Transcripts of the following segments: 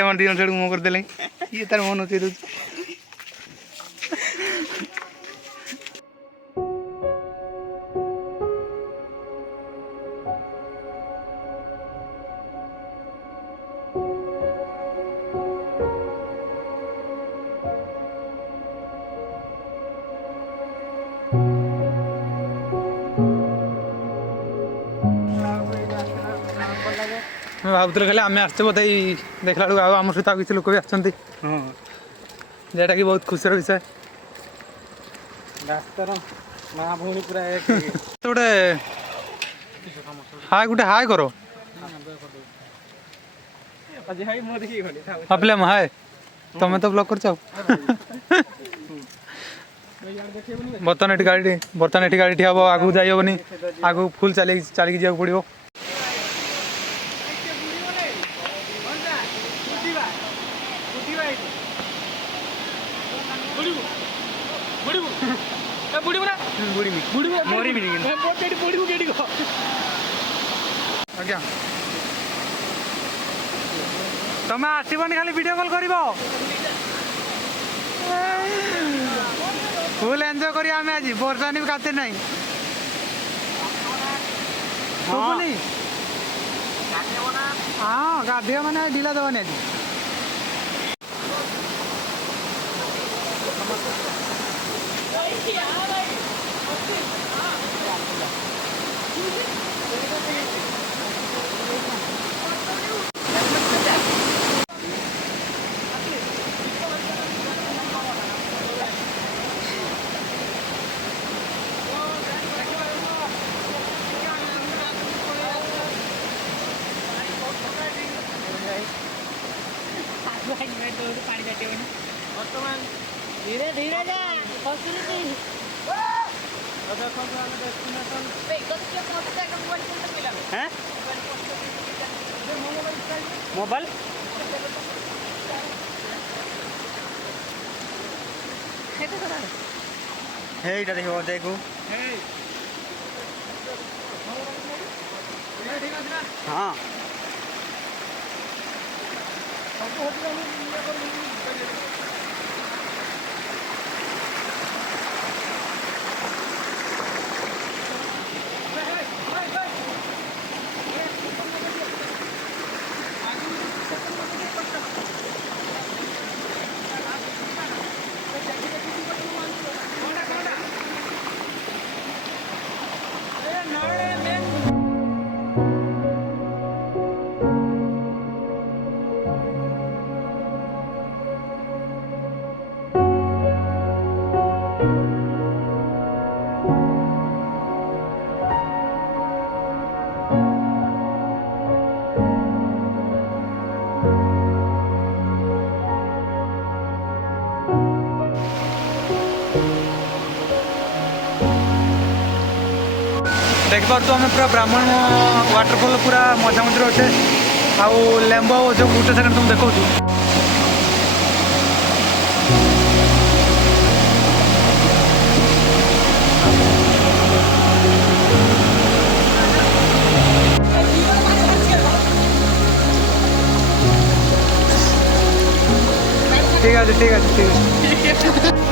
से मन दिन छड़ मुंह कर देले ये तार मन होते दो मैं भावुल खाली आम आसचे बोधे देखला बेलू आम सहित किसी लोक भी आटा कि बहुत खुशी विषय गोटे हाय गोटे हाय करो अपने हाय तुम तो ब्लॉक कर बर्तन ये गाड़ी ठिया हम आगू जाइबनी आगू फुल चलिए जा पड़ो आज्ञा तुम आसबनी खाली वीडियो कॉल कर फुल एंजॉय करिया हमें आज बर्षानी भी खाते नहीं हाँ गाधे मैंने ढीला दबानी आज धीरे धीरे जा मोबाइल देखो देखो हाँ देख पार तो आम पूरा ब्राह्मण वाटरफॉल पूरा मजा मझे अच्छे आउ लेम्बो जो गुटे सेकेंड तुम देखो ठीक है ठीक है ठीक है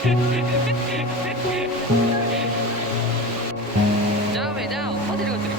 ଯାଅ ଭାଇ ଯାଅ ପଛରେ ପଛରେ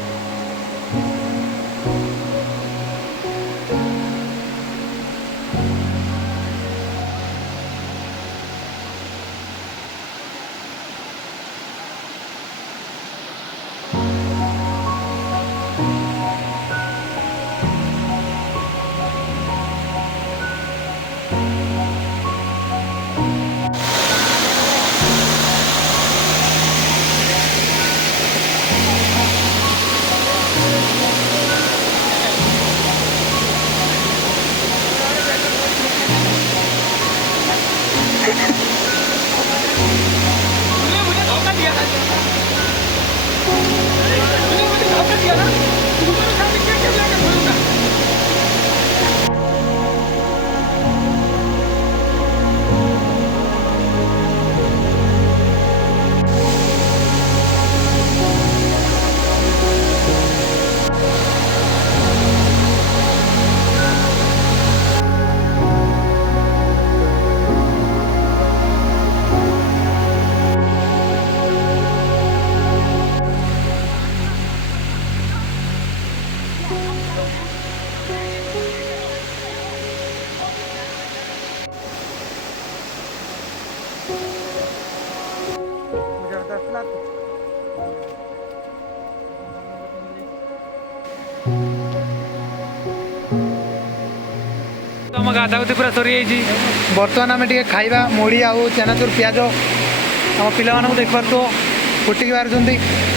आम गाधागुधी पूरा सरी बर्तमान आम टे खाइबा मुढ़ी आउ चेनाचूर पिज आम पिला देखिपु फुटिक बाहर